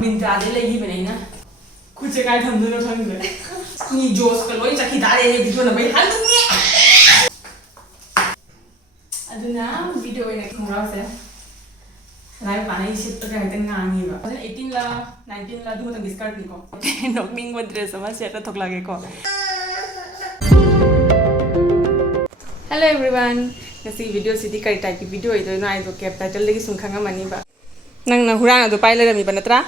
myntra de legi bane na kuche kai thamdu no thangde ni jos ka loi chaki dare ne video na bai halu ni aduna video ina khura se lai pani ship ta kai tang ngangi ba 18 la 19 la du tang discard ni ko nokning ba dress ma set thok lage ko. Hello everyone, ngasi video city kari type ki video ido na ido cap title legi sum khanga mani ba nang na hurana do pai le mi ba natra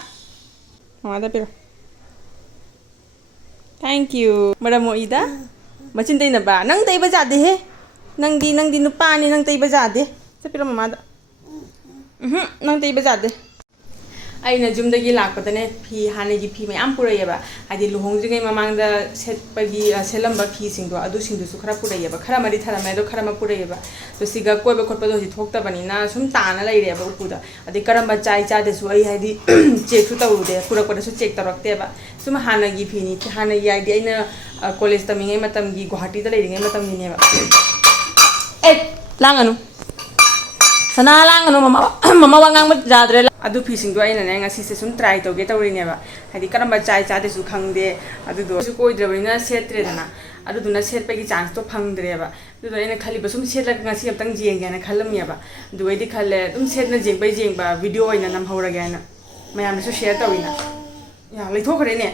mama da piro thank you madam ida machin dei na ba nang dei ba ja de he nang di nu pa ni nang dei ba ja de sa piro mama da nang dei ba ja de aina jumdagi lakpatane phi hanagi phi mayam purayeba adi luhongjingai mamangda setpagi selamba phi singdo adu singdu su khara purayeba khara mari tharama do khara ma purayeba to siga koiba khotpa do ji thokta banina sum tana laireba upuda adi karamba chai cha de su ai hadi check su tawude pura pura su check tarakte ba sum hanagi phi ni hanagi id aina college tamingai matam gi guwahati da leiringai matam ni ne ba langanu sana langanu mama wangang ma jadre adu fishing do aina ne ngasi se sum try to get awri ne ba hadi karamba chai cha de su khangde adu do su koi drabina setre dana adu duna set pegi chance to phangdre ba du do ina khali ba sum set la ngasi amtang jeng ga na khalam ya ba du wedi khalle dum set na jeng ba video aina nam hawra ga na mayam su share tawina ya lai thokre ne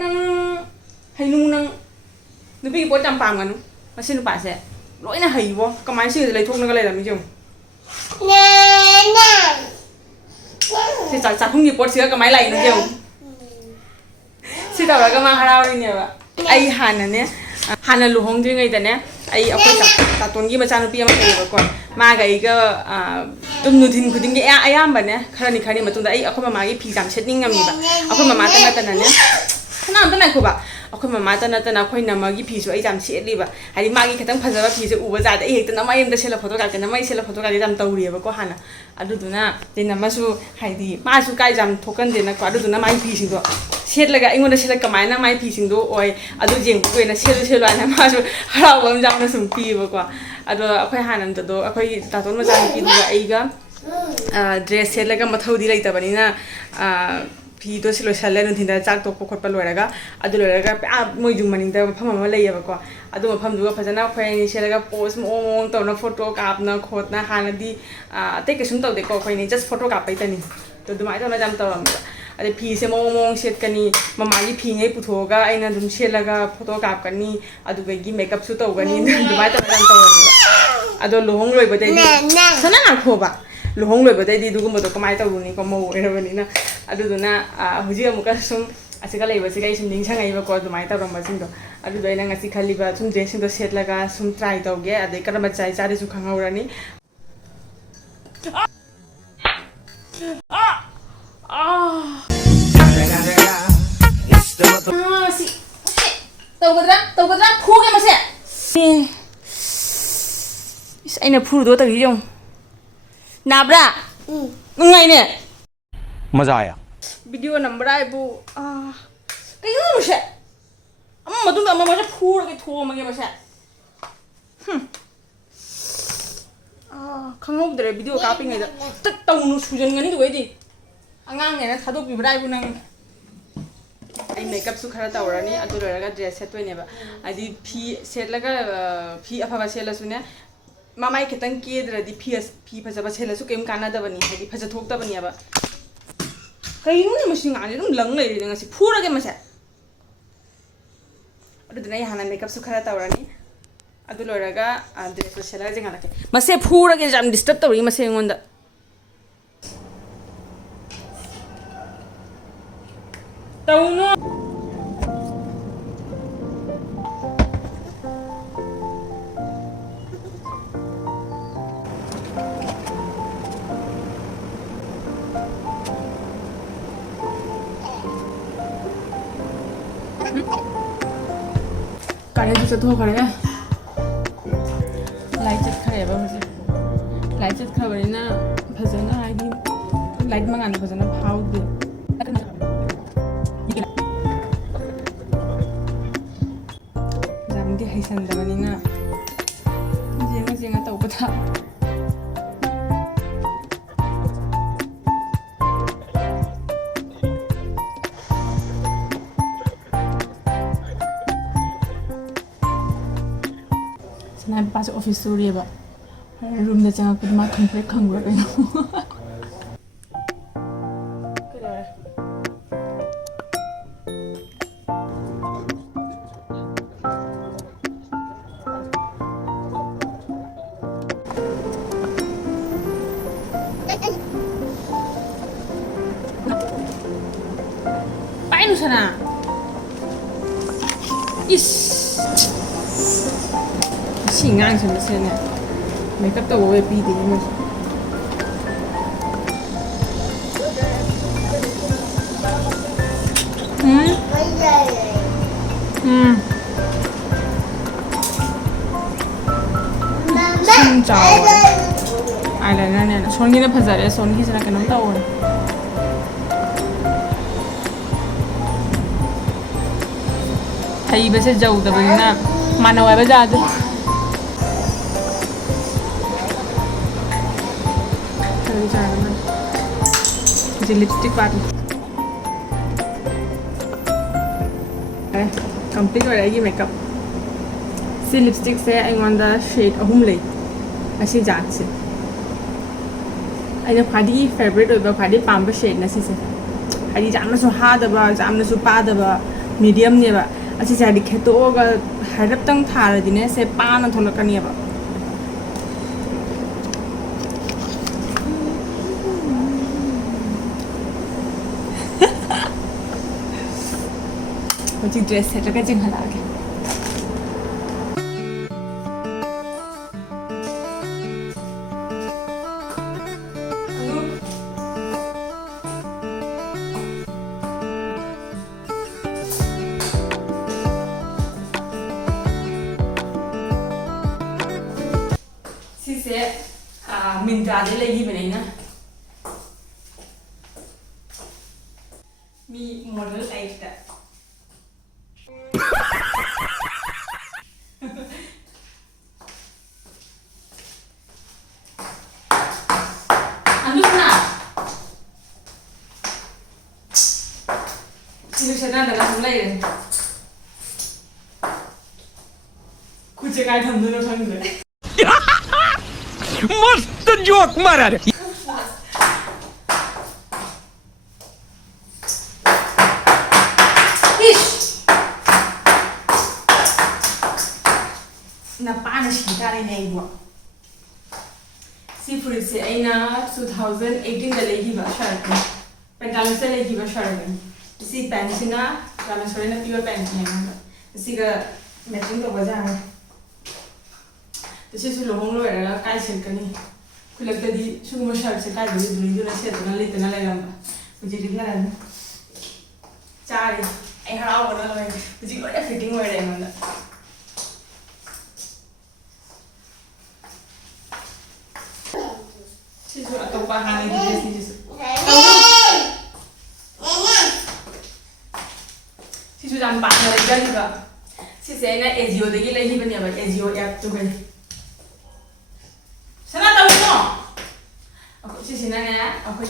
nang hainu nang nubi po tam pam ganu masin pa se loina haibo kamai si lai thok na ga lai ram jong si chak chak hung ni pot sia ka mai lai na jeu si ta ra ka ma harau ni ne ba ai hana lu hong dri ngai da ne ai akoi ta ton gi ma cha nu pi ma kai ba ko ma ga i ga tum nu thin khuding ge ayam ba ne khani khani ma tung da ai akoi ma gi phi jam setning ngam ni ba akoi ma ta na ne khana ta na ko ba akoi ma ta na akoi na ma gi phi su ai jam set li ba hari ma gi khatang phajaba phi se u ba ja da ai hek ta na ma yem da sela photo ka na mai sela photo ka di jam tawri ba ko hana adu duna de na ma su haidi ma su kai jam thokan de na ko adu duna mai phi sing do set laga ingon da sela kamai na mai phi sing do oi adu jeng ko na selu na ma su harau bam jam na sum pi ba ko ado akoi hanam da do akoi ta ton ma jam pi du ga ai ga dress set laga mathau di lai ta bani na phi to silo sale nu thinda chak to ko khotpa loiraga adu loiraga a moi jung maning da pham ma leiya ba ko adu ma pham du ga phajana khoi ni selaga post mong to na photo kap na khot na hanadi te ke sum to de ko khoi ni just photo kap pai tani to du mai to na jam to ram ade phi se mong set kani mama gi phi ngai putho ga aina dum selaga photo kap kani adu ga gi makeup su to ga ni du mai to na jam to ram ado lohong loi ba dai sana na kho ba luhong loi ba dai di du gum to kamai to ni ko mo era bani na adu duna huji amuka sum asika lei ba siga sum ning sangai ba ko du mai to ram ba sing do adu dai na ngasi khali ba sum dressing do set laga sum try to ge ade karama chai cha de su khangawrani si tawgadra phuge mase is aina phu do ta gi jong nabra ngai ne मजा आया video number ai bu kayu mase amma matung amma mase phur ke tho ma ge mase khangok dre video copying ai da tak taw nu sujan ngani du di angang ne na thadok bi brai bu nang ai makeup su khara tawrani adu loraga dress set ne ba adi phi set laga phi afa ba sela su ne mamai ketang ke dra di phi phajaba sela su kem kana da bani hadi phaja thok ta bani ba kayu ne machine ani dum lang lai ri ngasi phura ge masa adu dina ya hana makeup su khara tawrani adu loraga dress sela jinga lake mase phura ge jam disturb tawri mase ngonda tawno kare tu to kare light chat khare ba hoje light chat khabari na phajana ai light mangan phajana phau de jamdi haisan da bani na jenga tau pa tha nan pas office story ba room da changa ku ma khang pre khang ba kaino painu sana is si ngang sama sana makeup to wo pi di mo sim chao eyeliner ne songi na phazare songi sara kanam ta wo bese jau da bina mana wa ba jadu chali jana man je lipstick paati complete ho rahi makeup si lipstick se aingwanda shade ahum lei asi jaat se aina phadi favorite oiba phadi pamba shade na si se hadi jamna su ha da ba jamna su pa da ba medium ne ba asi jadi khetoga harap tang thara dine se pana tholakani ba muji dress set ka jing hala ge myntra de lagi bani na mi model type ta anusna ini sana dalam mulai kuce kai tham dulu tham dulu मस्त joke मारा रे na pana shita re nei bo si furit se aina 2018 da legi ba shirt pantalon se legi ba shirt si pant sina kana sore na pure pant ne si ga matching to baja this is long lo era kai sel kani kulak di suguma shirt se kai di dulu na se na le tana le lamba mujhe digna ran chari ai harau bana lo mujhe ko fitting ho raha hai sisu atau pahani di sini sisu jam pahana lagi juga sisu ina ajio degi lagi bani ba ajio app tu kai sana tahu no aku sisu nanya aku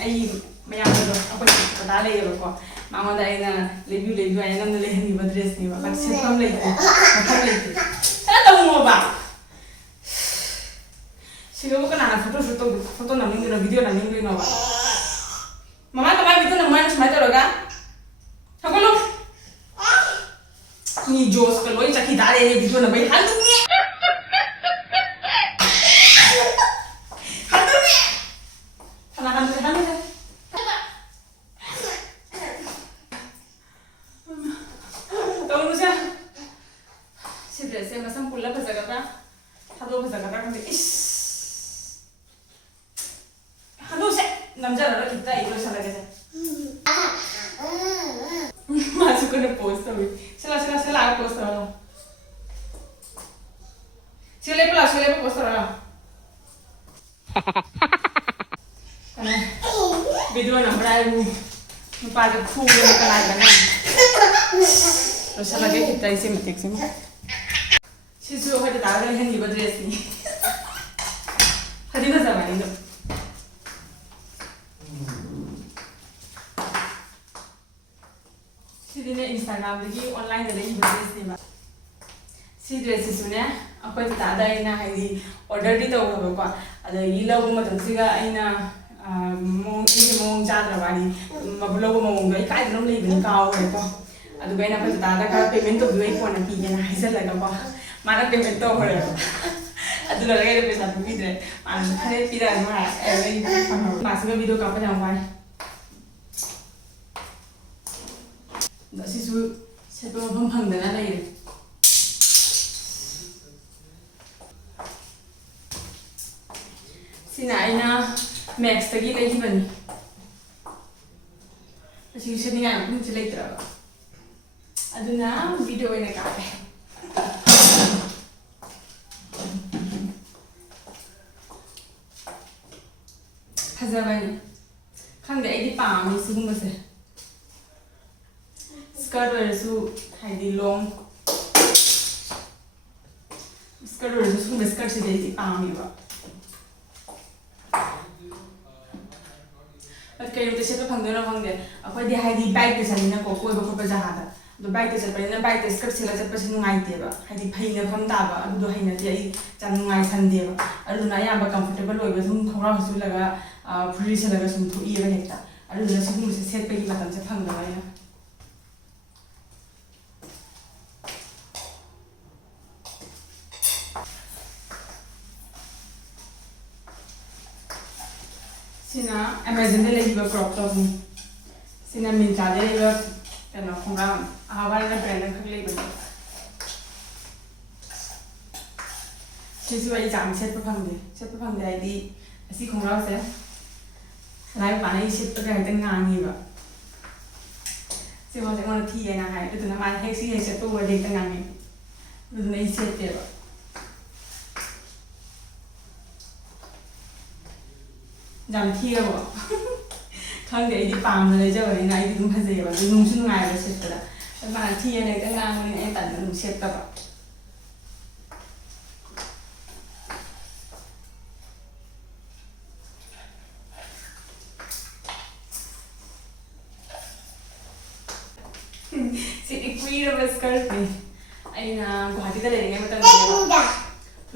ai mayam do aku kata le yo ko mama da ina review ai nam le ni ba dress ni ba but sisu kam le sana tahu mo ba siapa bukan anak foto naming gino video naming gino ba mama kamar video naman semai to loga aku lu ni jos kalau ini caki dare ni video nabai hantu ni hantu tahu nu sih si dress saya masam pula bahasa kata kan is namjara kita itu salah kita masuk ke post tapi sila post lah sila post lah video nampak aku lupa ada full yang kena kan terus lagi kita isi metik semua sisu hari tahu kan yang dibuat dress ni hari tu zaman itu Instagram lagi online dari dress ni ba si dress isu ne ꯑꯩꯈꯣꯏ dad ꯑꯩꯅ ꯍꯥꯏꯗꯤ ꯑꯣꯔꯗꯔꯗꯤ ꯇꯧꯈ꯭ꯔꯕꯀꯣ ꯑꯗꯒꯤ ꯂꯧꯕ ꯃꯇꯝꯁꯤꯒ ꯑꯩꯅ ꯃꯑꯣꯡ ꯆꯥꯗ꯭ꯔꯕ ꯍꯥꯏꯗꯤ ꯂꯧꯕ ꯃꯑꯣꯡꯗꯣ ꯑꯩ ꯀꯥꯏꯗꯅꯣ ꯂꯩꯕꯅꯤ ꯀꯥꯎꯈ꯭ꯔꯦꯀꯣ ꯑꯗꯨꯒ ꯑꯩꯅ ꯑꯩꯈꯣꯏ ꯗꯥꯗ ꯈꯔ ꯄꯦꯃꯦꯟ ꯇꯧꯕꯤꯌꯨ ꯑꯩ ꯀꯣꯟꯅ ꯄꯤꯒꯦꯅ ꯍꯥꯏꯖꯜꯂꯒꯀꯣ ꯃꯥꯅ ꯄꯦꯃꯦꯟ ꯇꯧꯈ꯭ꯔꯦꯕ ꯑꯗꯨ ꯂꯣꯏꯔꯒ ꯑꯩꯅ ꯄꯩꯁꯥ ꯄꯤꯕꯤꯗ꯭ꯔꯦ ꯃꯥꯅꯁꯨ ꯈꯔ ꯄꯤꯔꯛꯑꯅꯨ ꯍꯥꯏ ꯑꯩ ꯐꯪꯍꯧꯔꯦ ꯃꯥꯁꯤꯒ ꯚꯤꯗꯤꯑꯣ ꯀꯥꯞꯄ ꯌꯥꯝ ꯋꯥꯏ ꯑꯁꯤꯁꯨ ꯁꯦꯠꯄ ꯃꯐꯝ ꯐꯪꯗꯅ ꯂꯩꯔꯦ ꯁꯤꯅ ꯑꯩꯅ ꯃꯦꯛꯁꯇꯒꯤ ꯂꯩꯈꯤꯕꯅꯤ ꯑꯁꯤꯁꯨ ꯁꯦꯠꯅꯤꯡꯉꯥꯏ ꯃꯐꯝꯁꯨ ꯂꯩꯇ꯭ꯔꯕ ꯑꯗꯨꯅ ꯚꯤꯗꯤꯑꯣ ꯑꯣꯏꯅ ꯀꯥꯞꯄꯦ ꯐꯖꯕꯅꯤ ꯈꯪꯗꯦ ꯑꯩꯗꯤ ꯄꯥꯝꯃꯤ ꯁꯤꯒꯨꯝꯕꯁꯦ ꯁ꯭ꯀꯔꯠ ꯑꯣꯏꯔꯁꯨ ꯍꯥꯏꯗꯤ ꯂꯣꯡ ꯁ꯭ꯀꯔꯠ ꯑꯣꯏꯔꯁꯨ ꯁꯤꯒꯨꯝꯕ ꯁ꯭ꯀꯔꯠꯁꯤꯗꯤ ꯑꯩꯗꯤ ꯄꯥꯝꯃꯦꯕ ꯀꯩꯅꯣꯗ ꯁꯦꯠꯄ ꯐꯪꯗꯣꯏꯅꯣ ꯈꯪꯗꯦ ꯑꯩꯈꯣꯏꯗꯤ ꯍꯥꯏꯗꯤ ꯕꯥꯏꯛꯇ ꯆꯠꯂꯤꯅꯀꯣ ꯀꯣꯏꯕ ꯈꯣꯠꯄ ꯖꯒꯥꯗ ꯑꯗꯣ ꯕꯥꯏꯛꯇ ꯆꯠꯄꯅꯤꯅ ꯕꯥꯏꯛꯇ ꯁ꯭ꯀꯔꯠ ꯁꯦꯠꯂ ꯆꯠꯄꯁꯦ ꯅꯨꯡꯉꯥꯏꯇꯦꯕ ꯍꯥꯏꯗꯤ ꯐꯩꯅ ꯐꯝ ꯇꯥꯕ ꯑꯗꯨꯗꯣ ꯍꯩꯅꯗꯤ ꯑꯩ ꯌꯥꯝ ꯅꯨꯡꯉꯥꯏꯁꯟꯗꯦꯕ ꯑꯗꯨꯅ ꯑꯌꯥꯝꯕ ꯀꯝꯐꯣꯔꯇꯦꯕꯜ ꯑꯣꯏꯕ ꯁꯨꯝ ꯈꯣꯡꯒ꯭ꯔꯥꯎ ꯍꯥꯞꯆꯤꯜꯂꯒ ꯐꯨꯔꯤꯠ ꯁꯦꯠꯂꯒ ꯁꯨꯝ ꯊꯣꯛꯏꯕ ꯍꯦꯛꯇ ꯑꯗꯨꯗꯨꯅ ꯁꯤꯒꯨꯝꯕꯁꯦ ꯁꯦꯠꯄꯒꯤ ꯃꯇꯝꯁꯦ ꯐꯪꯗꯕ ꯑꯩꯅ sina Amazon de lagi ba crop top ni sina myntra de lagi ba kano khonga ahawal na brand khak lagi ba sisi ba jam set pa phang de ai di asi khonga se lai pa nai set pa ga ta ngang ni ba si ho se mon thi na hai tu na ma he si he set pa de ta ngang ni tu na i set de ba jam thiya bo khang de di pam le ja ba na i dum phaje ba du nung su ngai ba set da ma thiya ne ka ngang ni ai tan dum set ta ba si equira ba skirt ni ai na Guwahati da le ngai ma ta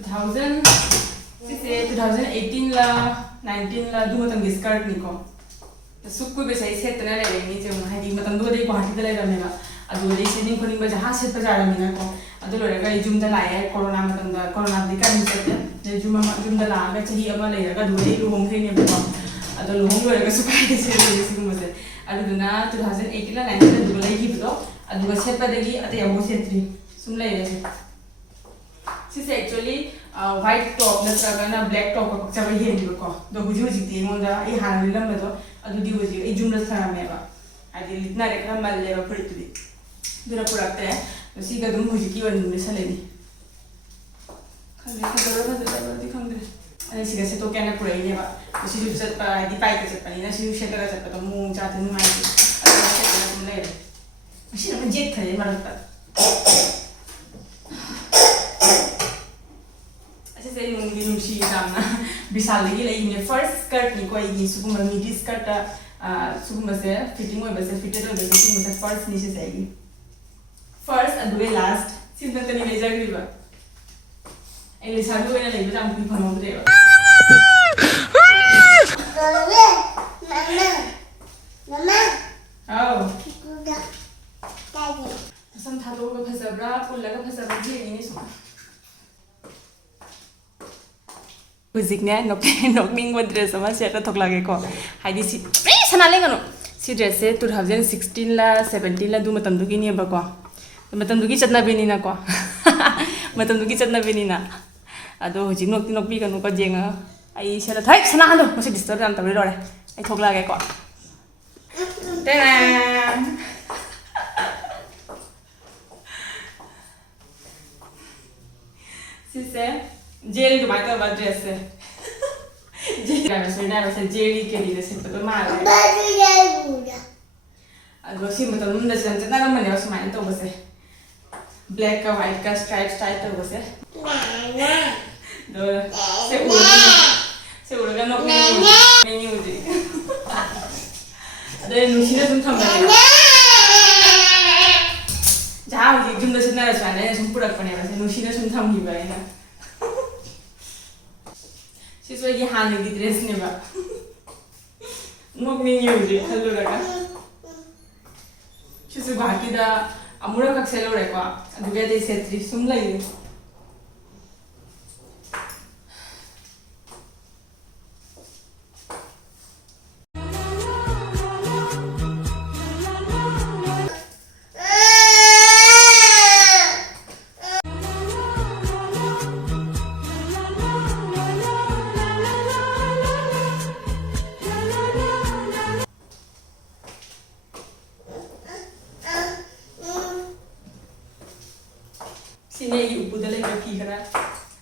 2000 sise 2018 la 19 la du matang skirt ni ko sukku be sai set na le ni je ma hadi matang du dei Guwahati da le ra me ba adu dei setting khoni ba jaha set pa ja ra me na ko adu lo ra ga jum da la ya corona matang da corona de ka ni set de jum da la ga chahi ama le ra ga du dei lu hong khai ne ba adu lu hong lo ra ga su kai de se de si gu ma se adu na 2018 la 19 la du lai gi do adu ga set pa de gi ate ya mo set tri sum lai re this is actually white top natragana black top ka chaba hendi ko do huji huji ti monda ai hana lilam do adu di huji ai jumla sarame ba adi litna re kra mal le ba pritri dura purate to si ga dum huji ki wan ne saleni khande ka dora da di khande ani si ga se to kana purai ne ba to si ju chat pa di pai ka chat pa ni na si ju shet ga chat pa to mu cha tu mai adi se ka dum le si na jet thare mar ta से नुंगी नुंसी दामना बिसाल लगी लगी ने first skirt नि कोई नि सुगुम midi skirt सुगुम से fitting होय बसे फिटेड होय बसे सुगुम से फर्स्ट नि से जाएगी फर्स्ट अदुवे लास्ट सिंदन तनी ले जागरिबा एले सादु वेना लेबा जाम कुइ फनो देबा मम्मा आओ दादी सम थादो ग फसब्रा पुल्ला ग फसब्रा जे नि सम Hujikne nokning ba dress ama set ta thokla ge ko haidi si sana le gano si dress se 2016 la 17 la du matam du gi ni ba ko matam du gi chatna be ni na ko matam du gi chatna be ni na ado hujik nok bi gano ko jenga ai sela thai sana ando mo se disturb am ta re ai thokla ge ko ta si se जेल तो माइका बा dress है जेल ना से jelly के लिए से तो मार अब सी मतलब नंद से ना ना मने उस माइन तो बसे ब्लैक का वाइट का स्ट्राइप तो बसे दो से उड़गा नो नहीं मुझे अरे नुशीना तुम थम जहां मुझे जुम से ना रचना है सुन पूरा पने वैसे नुशीना सुन थम ही भाई ना Sisu ay hana gi dress ne ba. Nok ni yuje khallu raga. Sisu bahati da amura kak selo re kwa. Aduga de setri sum lai. Sini ay upuda lay ka fi kara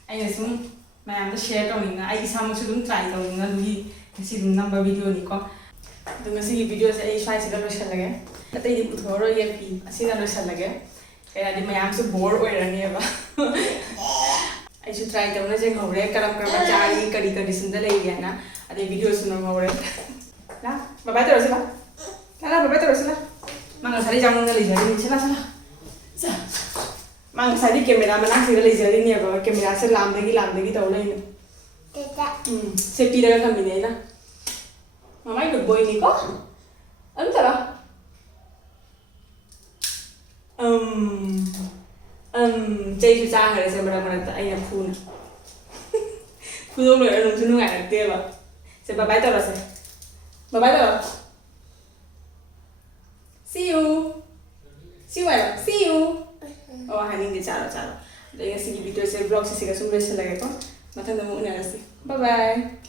ay sum mayam da share tawing na ay isa mo sudum try tawing na lui kasi dum number video ni ko dum ngasi video sa ay shai sigal ro shal lage atay di puthoro ye fi asina ro shal lage kaya di mayam su bore oi rani ba ay su try tawna jeng hore karam karam chari kadi kadi sunda lay ya na ade video suno hore la bye to rasila la bye to rasila manga sari jamu ngali jari ni chala chala sa mang sari camera mana sih lagi jadi ni apa camera se lamdegi tahu lah ini. Sepi dah kami ni lah. Mama itu boy ni kok? Anu cara? Jadi tu cang ada sebab mana ayah phun. Phun dulu ada nunggu nunggu ada dia lah. Sebab baik tu rasa. Bye tu. See you. See you. See you. Oh, haning di chalo. Jadi ngasih video saya vlog sih sih kasih lagi kok. Matang nemu ni ngasih. Bye bye.